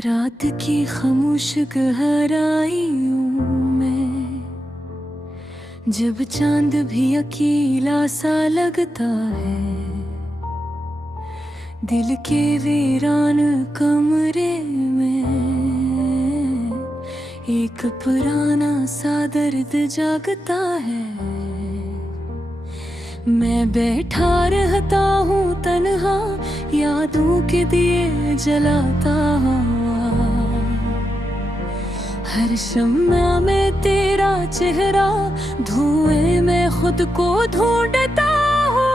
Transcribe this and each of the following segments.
रात की खामोश गहराइयों में जब चांद भी अकेला सा लगता है, दिल के वीरान कमरे में एक पुराना सा दर्द जागता है। मैं बैठा रहता हूँ तन्हा, यादों के दिए जलाता हूँ। हर शम्मा में तेरा चेहरा, धुएं में खुद को ढूंढता हूँ।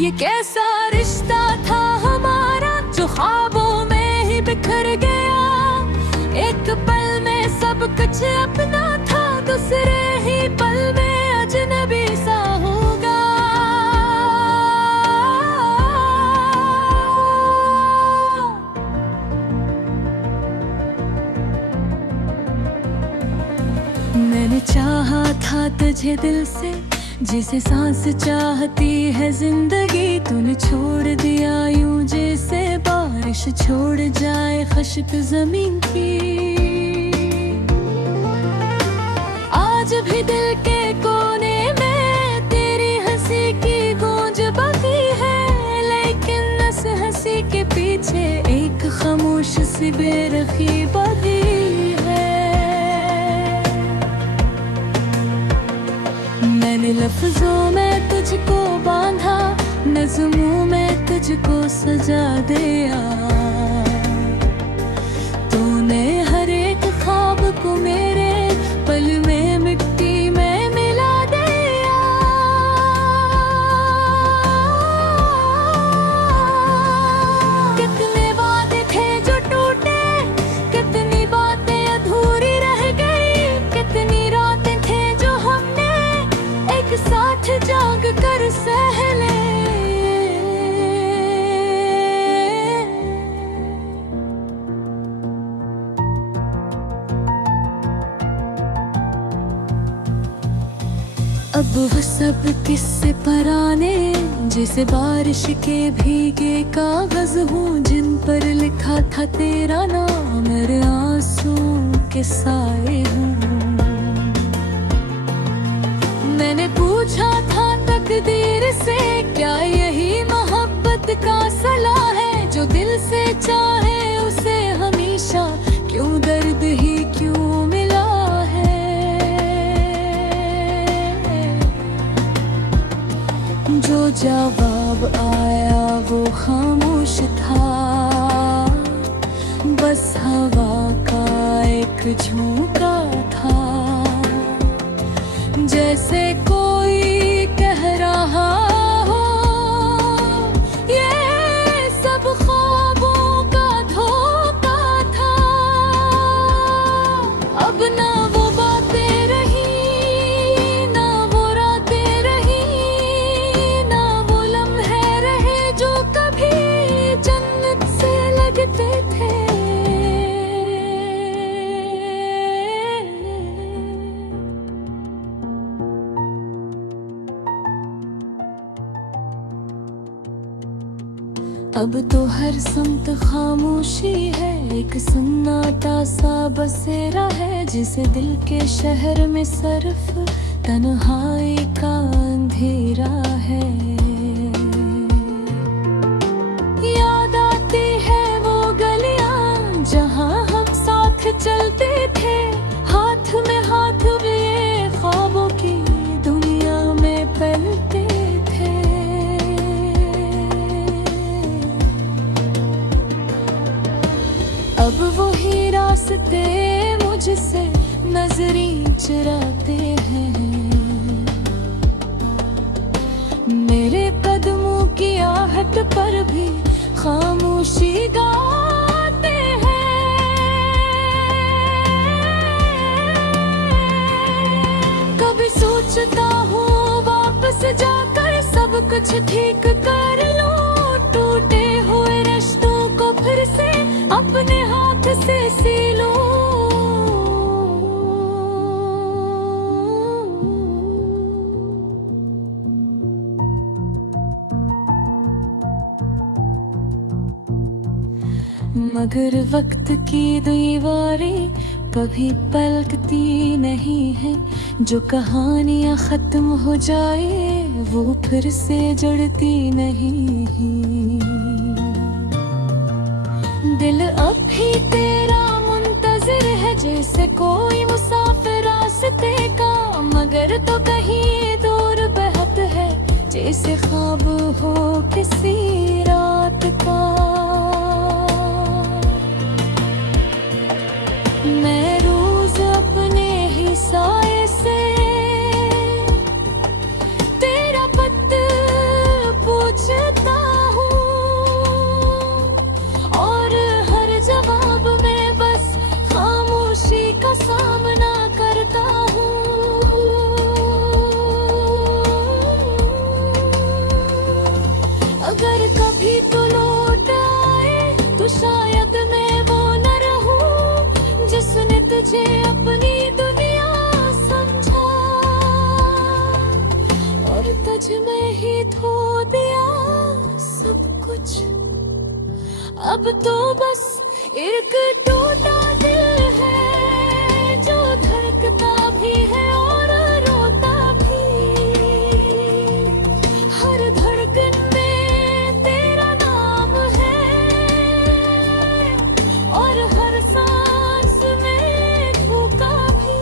ये कैसा रिश्ता था हमारा जो ख्वाबों में ही बिखर गया। एक पल में सब कुछ अपना था, दूसरे ही पल में अजनबी सा होगा। मैंने चाहा था तुझे दिल से, जिसे सांस चाहती है जिंदगी। तूने छोड़ दिया यूं जैसे बारिश छोड़ जाए खुश्क जमीन की। आज भी दिल के कोने में तेरी हंसी की गूंज बकी है, लेकिन इस हंसी के पीछे एक खामोश सी बेरखी बधी है। मैंने लफ्जों में तुझको बांधा, नज़्मों में तुझको सजा दिया। तूने हर एक ख्वाब को मेरे पल में मिट्टी में मिला दिया। कितने वादे थे जो टूटे, कितनी बातें अधूरी रह गई। कितनी रातें थे जो हमने एक साथ जाग कर सह ले। अब वो सब किस्से पुराने, जैसे बारिश के भीगे कागज हूँ, जिन पर लिखा था तेरा नाम। मेरे आंसुओं के साए हूँ। मैंने पूछा था तकदीर से, क्या यही मोहब्बत का सला है। जो दिल से चाहे उसे हमेशा क्यों दर्द ही क्यों मिला है। जो जवाब आया वो खामोश था, बस हवा का एक झोंका था। जैसे कोई कह रहा हो ये सब ख्वाबों का धोखा था। अब ना वो बातें रही, ना वो रातें रही, ना वो लम्हे रहे जो कभी जन्नत से लगते थे। अब तो हर सुमत खामोशी है, एक सन्नाटा सा बसेरा है। जिसे दिल के शहर में सिर्फ तन्हाई का अंधेरा है। याद आती है वो गलियां जहां हम साथ चलते थे, हाथ में हाथ लिए ख्वाबों की दुनिया में पलते थे। अब वही रास्ते मुझसे नजरें चुराते हैं। मेरे कदमों की आहट पर भी खामोशी गाते हैं। कभी सोचता हूँ वापस जाकर सब कुछ ठीक कर लूं। टूटे हुए रिश्तों को फिर से अपने हाथ से सीलूं। मगर वक्त की दीवारें कभी पलटती नहीं है। जो कहानियां खत्म हो जाए वो फिर से जड़ती नहीं। दिल अब भी तेरा मुंतजिर है, जैसे कोई मुसाफिर रास्ते का, मगर तो कहीं दूर बहत है, जैसे ख्वाब हो किसी रात का। मैं रोज अपने ही साए से तेरा पता पूछता हूँ, और हर जवाब में बस खामोशी का सामना करता हूँ। अगर कभी तो लौट आए तो शायद मैं वो न रहूं जिसने तुझे अपनी दुनिया समझा, और तुझ में ही खो दिया सब कुछ। अब तो बस एक टूटा दिल है जो धड़कता भी है और रोता भी। हर धड़कन में तेरा नाम है, और हर सांस में धोखा भी।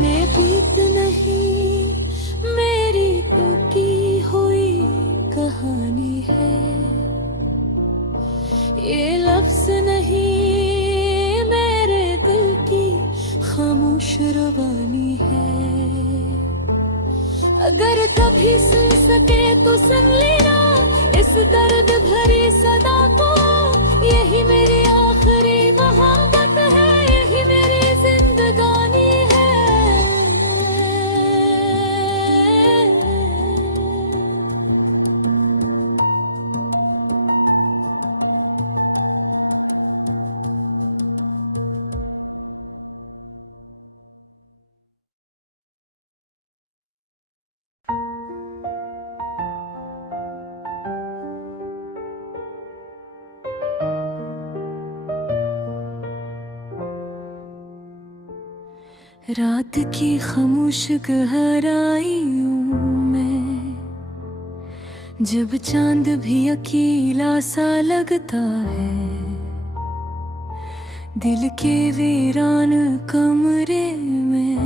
मैं बीत नहीं, मेरी रुकी हुई कहानी है। ये लफ्ज नहीं, मेरे दिल की खामोश रवानी है। अगर कभी सुन सके तो सुन लेना इस दर्द भरी सदा को। यही मेरी आखिरी मोहब्बत है, यही मेरी जिंदगानी है। रात की खामोश गहराइयों में जब चांद भी अकेला सा लगता है, दिल के वीरान कमरे में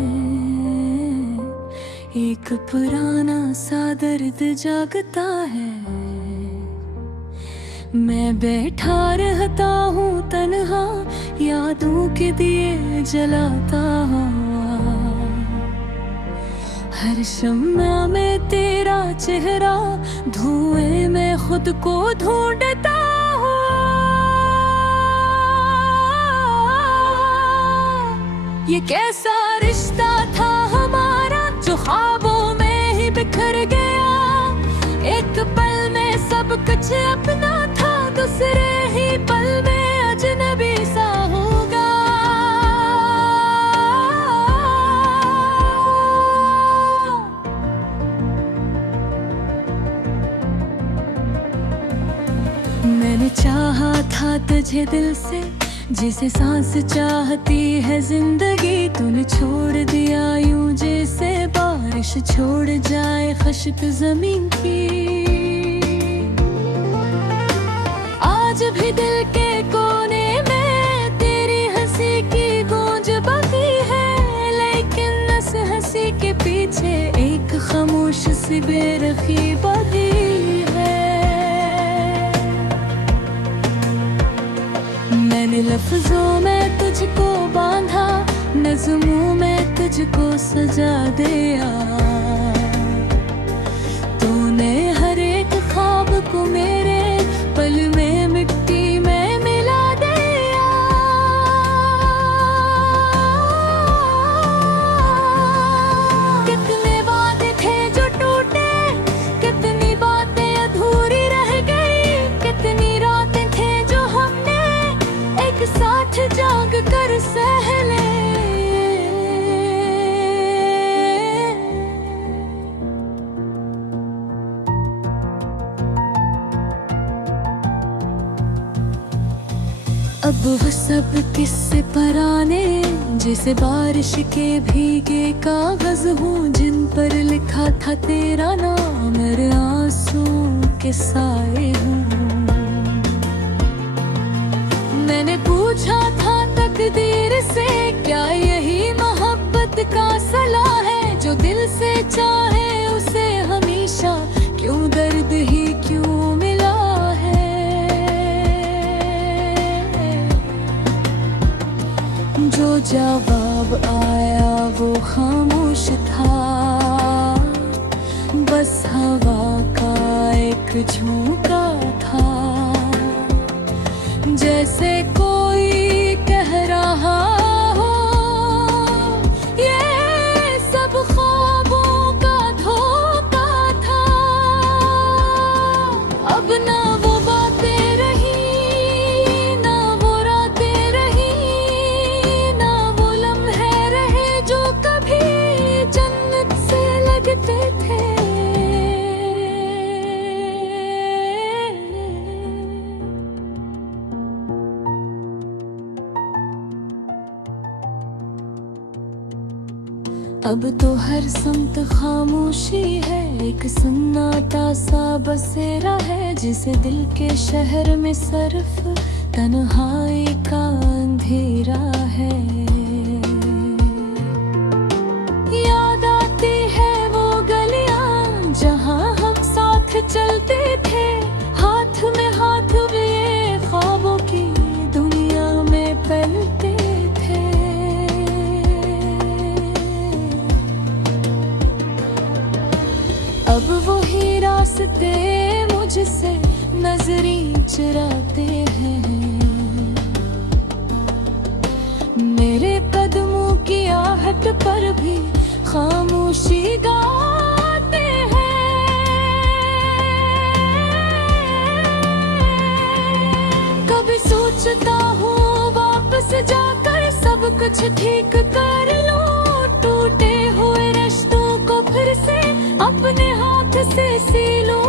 एक पुराना सा दर्द जागता है। मैं बैठा रहता हूँ तन्हा, यादों के दिए जलाता हूँ। हर शम्मा में तेरा चेहरा, धुएं में खुद को ढूंढता हूँ। ये कैसा रिश्ता था हमारा जो ख्वाबों में ही बिखर गया। एक पल में सब कुछ अपना था, दूसरे ही पल में अजनबी सा होगा। मैंने चाहा था तुझे दिल से, जिसे सांस चाहती है जिंदगी। तूने छोड़ दिया यूं जैसे बारिश छोड़ जाए खुश्क जमीन की। आज भी दिल के कोने में तेरी हंसी की गूंज बकी है, लेकिन इस हंसी के पीछे एक खामोश सी बेरखी बकी है। मैंने लफ्जों में तुझको बांधा, नज़्मों में तुझको सजा दिया। तूने हर एक ख्वाब को मेरे पल में मिट्टी में मिला दिया। कितने वादे थे जो टूटे, कितनी बातें अधूरी रह गई। कितनी रातें थे जो हमने एक साथ जाग कर सह ले। अब वो सब किस्से पुराने, जैसे बारिश के भीगे कागज हूँ जिन पर लिखा था तेरा नाम, मेरे आंसू के साए हूँ। मैंने पूछा था तकदीर से, क्या यही मोहब्बत का सला है, जो दिल से चाहे उसे हमेशा क्यों दर्द ही क्यों मिला है। जो जवाब आया वो खामोश था, बस हवा का एक झोंका था, जैसे कोई कह रहा हो ये सब ख्वाबों का धोखा था। अब ना वो बातें रही, ना वो रातें रही, ना वो लम्हे रहे जो कभी जन्नत से लगते थे। अब तो हर संत खामोशी है, एक सन्नाटा सा बसेरा है, जिसे दिल के शहर में सिर्फ तन्हाई का अंधेरा है। याद आती है वो गलियां जहां हम साथ चलते थे, हाथ में हाथ लिए ख्वाबों की दुनिया में पलते थे। अब वही रास्ते मुझसे नजरें चुराते हैं, मेरे कदमों की आहट पर भी खामोशी गाते हैं। कभी सोचता हूँ वापस जाकर सब कुछ ठीक कर लूं, टूटे हुए रिश्तों को फिर से अपने हाथ से सिलूं।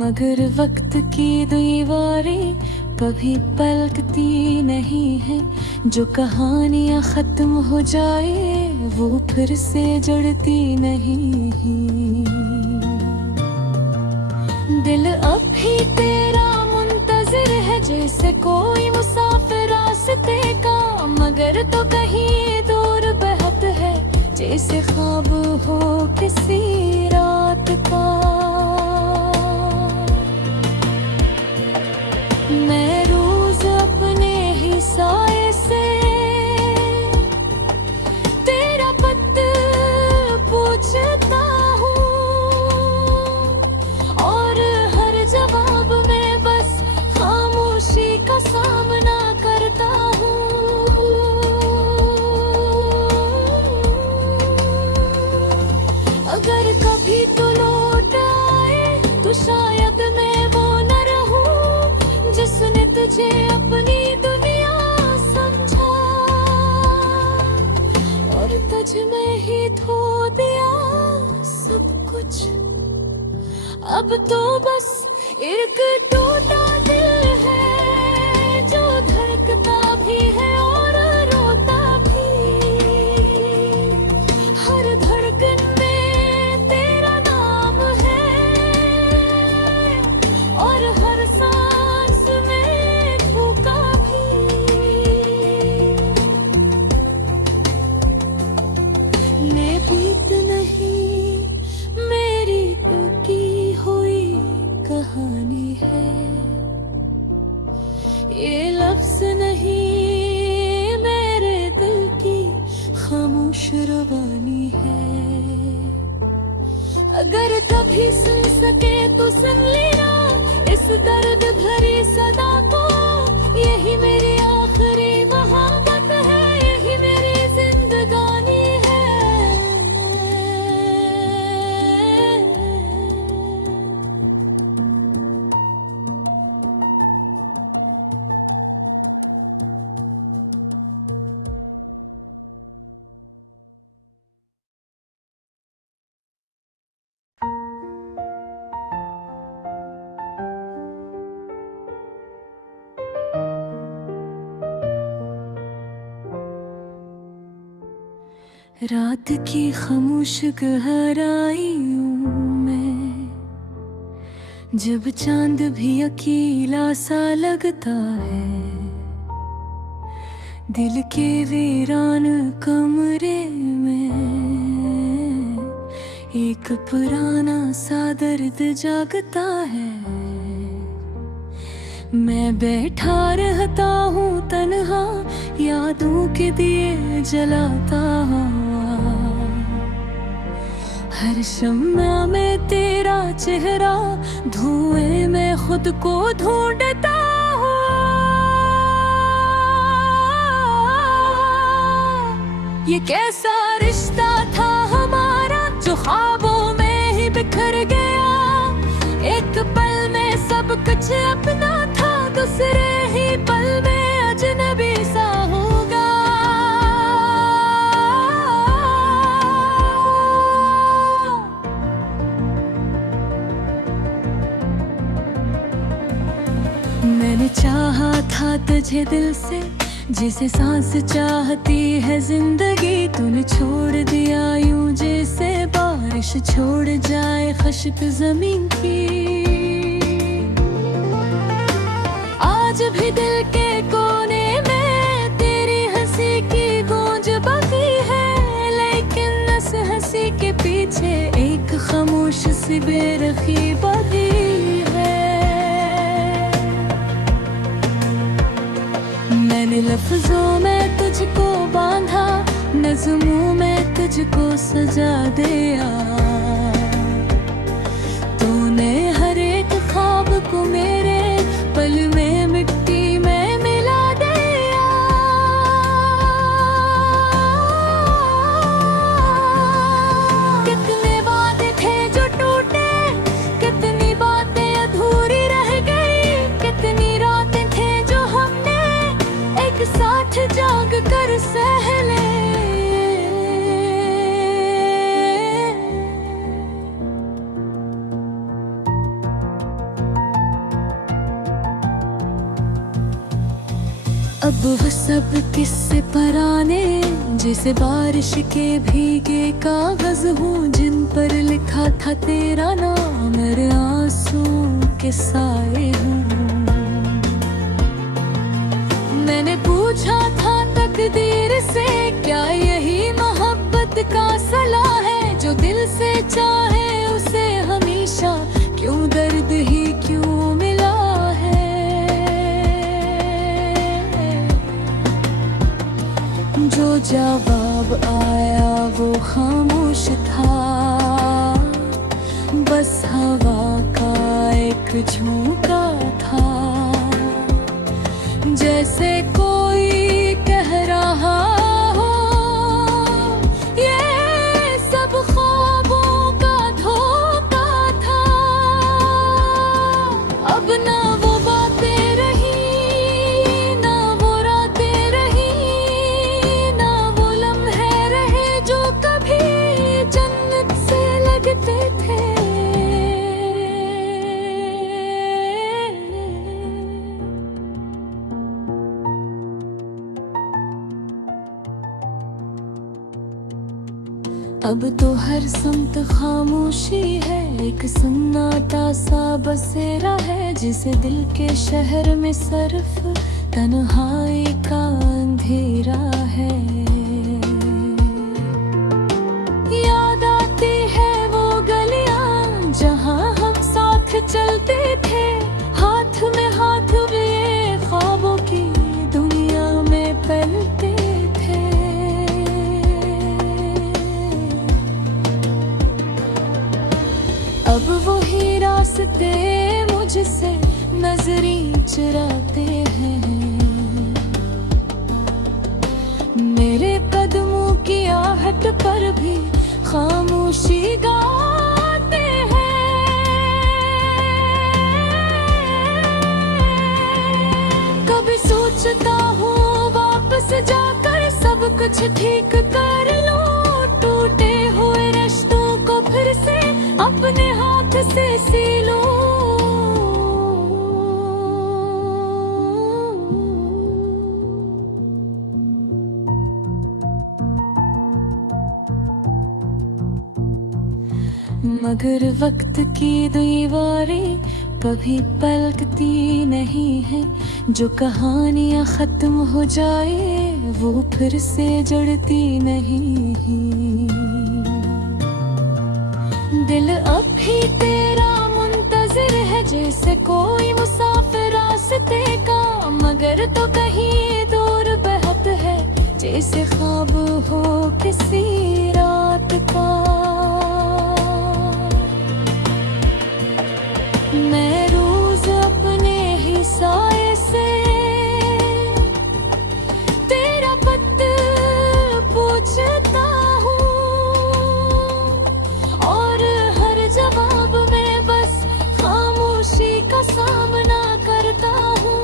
मगर वक्त की दीवारें कभी पलटती नहीं है, जो कहानियां खत्म हो जाए वो फिर से जुड़ती नहीं। दिल अब भी तेरा मुंतजिर है, जैसे कोई मुसाफिर रास्ते का, मगर तो कहीं दूर बहत है, जैसे ख्वाब हो किसी रात का। मैं रोज अपने ही साए से तेरा पत्ता पूछता हूँ, और हर जवाब में बस खामोशी का सामना करता हूँ। अगर कभी तो लौट आए तो शायद मैं वो न रहूं जिसने तुझे अपनी दुनिया समझा, और तुझ में ही खो दिया सब कुछ। अब तो बस एक टूटा दिल है जो धड़कता भी है और रोता भी। हर धड़कन में तेरा नाम है, और हर सांस में धोखा भी। मैं बीत नहीं मेरी की हुई कहानी है, ये लफ्ज नहीं मेरे दिल की खामोश रवानी है। अगर कभी सुन सके तो सुन लेना इस दर्द भरी सदा को, यही मेरी आखिरी मोहब्बत है, यही मेरी जिंदगानी है। रात की खामोश गहराइयों में जब चांद भी अकेला सा लगता है, दिल के वीरान कमरे में एक पुराना सा दर्द जागता है। मैं बैठा रहता हूँ तन्हा, यादों के दिए जलाता हुआ। हर शम्मा में तेरा चेहरा, धुएं में खुद को ढूंढता हूँ। ये कैसा रिश्ता था हमारा जो ख्वाबों में ही बिखर गया। एक पल में सब कुछ अपना था, दूसरे ही पल में अजनबी सा होगा। मैंने चाहा था तुझे दिल से, जिसे सांस चाहती है जिंदगी। तूने छोड़ दिया यूं जैसे बारिश छोड़ जाए खुश्क जमीन की। आज भी दिल के कोने में तेरी हंसी की गूंज बाकी है, लेकिन इस हंसी के पीछे एक खामोश सी बेरखी बाकी है। मैंने लफ्जों में तुझको बांधा, नज़्मों में तुझको सजा दिया। तूने हर एक ख्वाब को मेरे पल में मिट्टी में मिला दिया। कितने वादे थे जो टूटे, कितनी बातें अधूरी रह गई। कितनी रातें थे जो हमने एक साथ जाग कर सहले। अब वो सब किस्से पुराने, जैसे बारिश के भीगे कागज हूँ, जिन पर लिखा था तेरा नाम। मेरे आंसू के साए हूँ। मैंने पूछा था तकदीर से, क्या यही मोहब्बत का सला है। जो दिल से चाहे उसे हमेशा क्यों दर्द ही क्यों मिला है। जो जवाब आया वो खामोश था, बस हवा का एक झोंका था। जैसे कोई कह रहा हो ये सब ख्वाबों का धोखा था। अब ना वो बातें रही, ना वो रातें रही, ना वो लम्हे रहे जो कभी जन्नत से लगते थे। अब तो हर समत खामोशी है, एक सन्नाटा सा बसेरा है। जिसे दिल के शहर में सिर्फ तन्हाई का अंधेरा है। याद आती है वो गलियां जहां हम साथ चलते थे, हाथ में हाथ लिए ख्वाबों की दुनिया में पलते थे। अब वही रास्ते मुझसे नजरें चुराते हैं। मेरे कदमों की आहट पर भी खामोशी गाते हैं। कभी सोचता हूँ वापस जाकर सब कुछ ठीक कर लूं। टूटे हुए रिश्तों को फिर से अपने हाथ से सिलूं। मगर वक्त की दीवारें कभी पलकती नहीं है। जो कहानियां खत्म हो जाए वो फिर से जड़ती नहीं। दिल अब भी तेरा मुंतजिर है जैसे कोई मुसाफिर रास्ते का, मगर तो कहीं दूर बहत है जैसे ख्वाब हो किसी रात का। मैं रोज अपने ही साए से तेरा पद पूछता हूँ, और हर जवाब में बस खामोशी का सामना करता हूँ।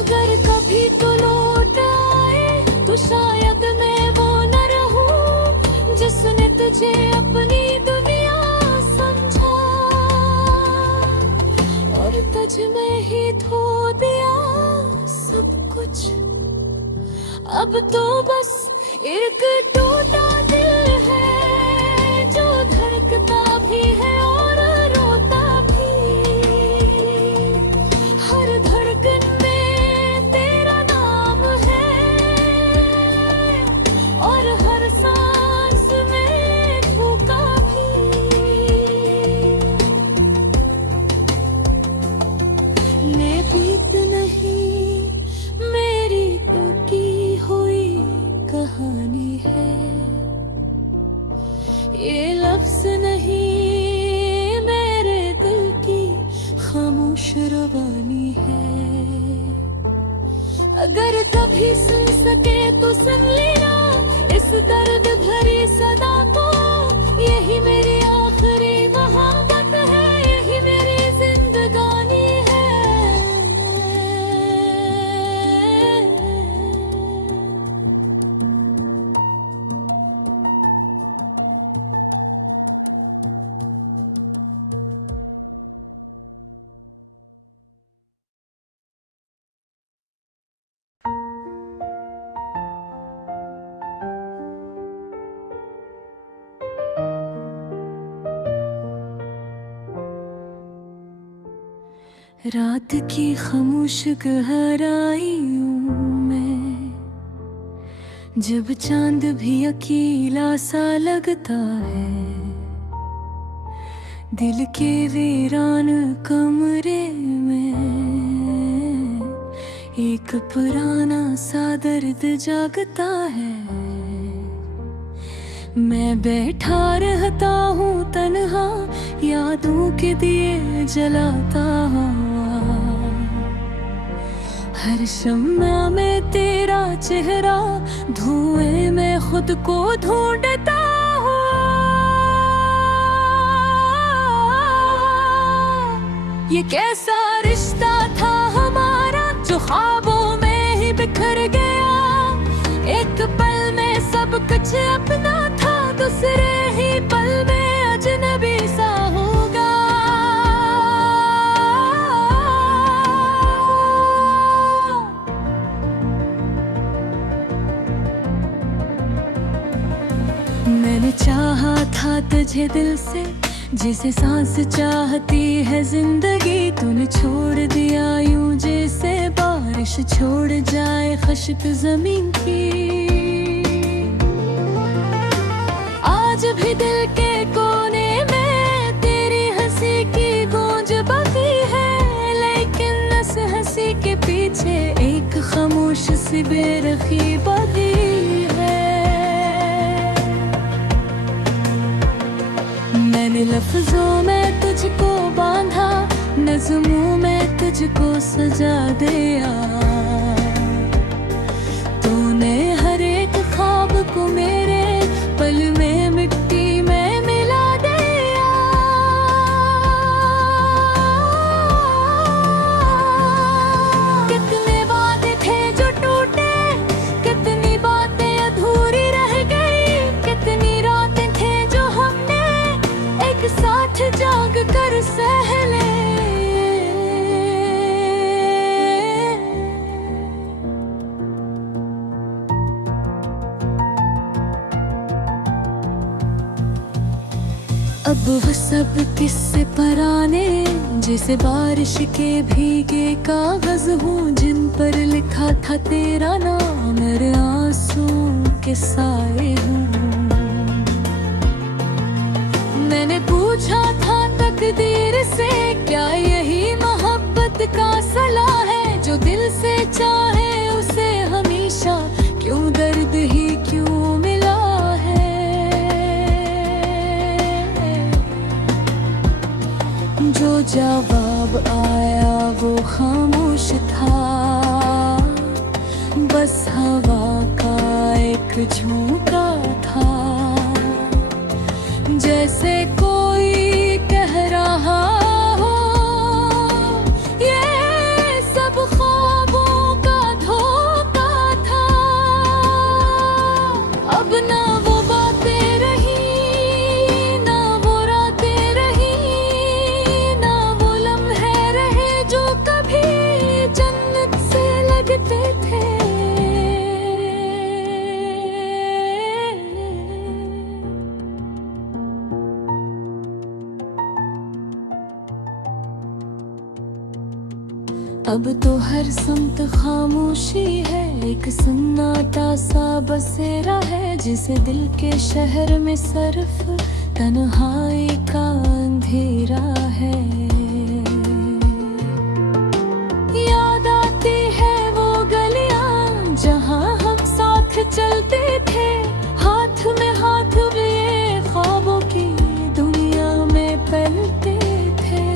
अगर कभी तो लौट आए तो शायद मैं वो न रहूं जिसने तुझे अपनी दुनिया समझा, और तुझ में ही खो दिया सब कुछ। अब तो बस एक टूटा दिल है जो धड़कता भी है और रोता भी। हर धड़कन में तेरा नाम है और हर सांस में फूका भी। ले बीत नहीं मेरी रुकी हुई कहानी है, ये लफ्ज नहीं मेरे दिल की खामोश रवानी है। अगर कभी सुन सके तो सुन लेना इस दर्द भरी सदा को। यही मेरी आखिरी मोहब्बत है, यही मेरी जिंदगानी है। रात की खामोश गहराइयों में जब चांद भी अकेला सा लगता है, दिल के वीरान कमरे में एक पुराना सा दर्द जागता है। मैं बैठा रहता हूँ तन्हा, यादों के दिए जलाता हूँ। हर शम्मा में तेरा चेहरा, धुएं में खुद को ढूंढता हूँ। ये कैसा रिश्ता था हमारा जो ख्वाबों में ही बिखर गया। एक पल में सब कुछ अपना था, दूसरे ही पल में अजनबी सा होगा। मैंने चाहा था तुझे दिल से, जिसे सांस चाहती है जिंदगी। तूने छोड़ दिया यूं जैसे बारिश छोड़ जाए खश्क जमीन की। आज भी दिल के कोने में तेरी हंसी की गूंज बाकी है, लेकिन इस हंसी के पीछे एक खामोश सी बेरखी बाकी है। मैंने लफ्जों में तुझको बांधा, नज़्मों में तुझको सजा दिया। तूने हर एक ख्वाब को मेरे पल में मिट्टी में मिला दिया। कितने वादे थे जो टूटे, कितनी बातें अधूरी रह गई। कितनी रातें थे जो हमने एक साथ जाग कर सहले। वो सब किस्से पुराने जैसे बारिश के भीगे कागज हूँ, जिन पर लिखा था तेरा नाम, मेरे आंसू के साए हूँ। मैंने पूछा था तकदीर से, क्या यही मोहब्बत का सलाह है, जो दिल से चाहे उसे हमेशा क्यों दर्द ही क्यों मिला है। जो जवाब आया वो खामोश था, बस हवा का एक झोंका था, जैसे कोई कह रहा हो ये सब ख्वाबों का धोखा था। अब ना वो बातें रही, ना वो रातें रही, ना वो लम्हे रहे जो कभी जन्नत से लगते थे। अब तो हर समत खामोशी है, एक सन्नाटा सा बसेरा है, जिसे दिल के शहर में सिर्फ तन्हाई का अंधेरा है। याद आती है वो गलियां जहां हम साथ चलते थे, हाथ में हाथ लिए ख्वाबों की दुनिया में पलते थे।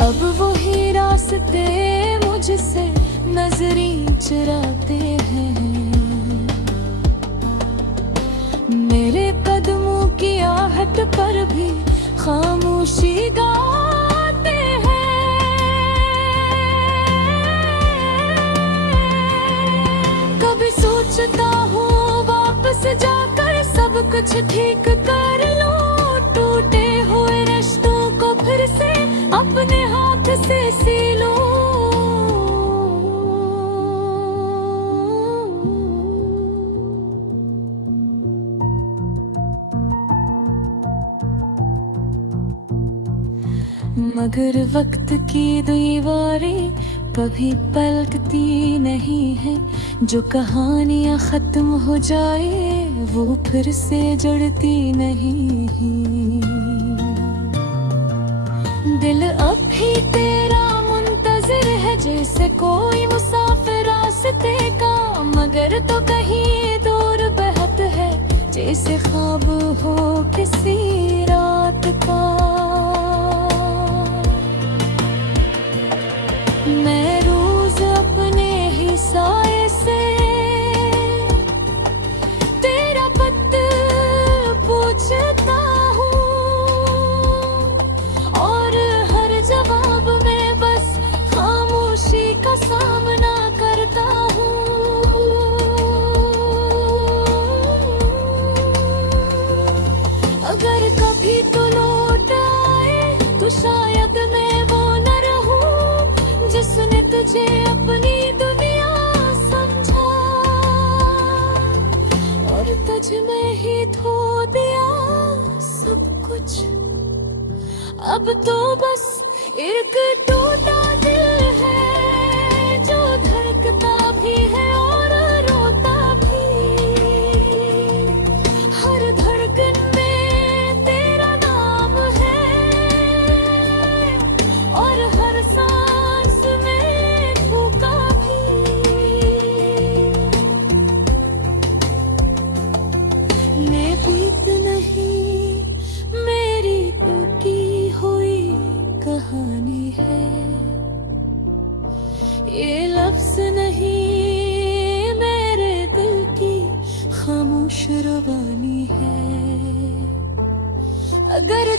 अब वही रास्ते मुझसे नजरें चुराते हैं, मेरे कदमों की आहट पर भी खामोशी गाते हैं। कभी सोचता हूँ वापस जाकर सब कुछ ठीक कर लूं, टूटे हुए रिश्तों को फिर से अपने हाथ से सीलो। मगर वक्त की दीवारें कभी पलटती नहीं है, जो कहानियां खत्म हो जाए वो फिर से जड़ती नहीं। दिल अब भी तेरा मुंतजिर है, जैसे कोई मुसाफिर रास्ते का, मगर तो कहीं दूर बहत है, जैसे ख्वाब हो किसी रात का। मैं रोज अपने ही साए से तेरा पत्ता पूछता हूँ, और हर जवाब में बस खामोशी का सामना करता हूँ। अगर कभी तो लौट आए तो शायद मैं वो न रहूं जिसने तुझे अपनी दुनिया समझा, और तुझ में ही खो दिया सब कुछ। अब तो बस एक टूटा दिल है जो धड़कता भी है और रोता भी। हर धड़कन में तेरा नाम है और हर सांस में धोखा भी। मैं बीत नहीं मेरी की हुई कहानी है, ये लफ्ज नहीं मेरे दिल की खामोश रवानी है। अगर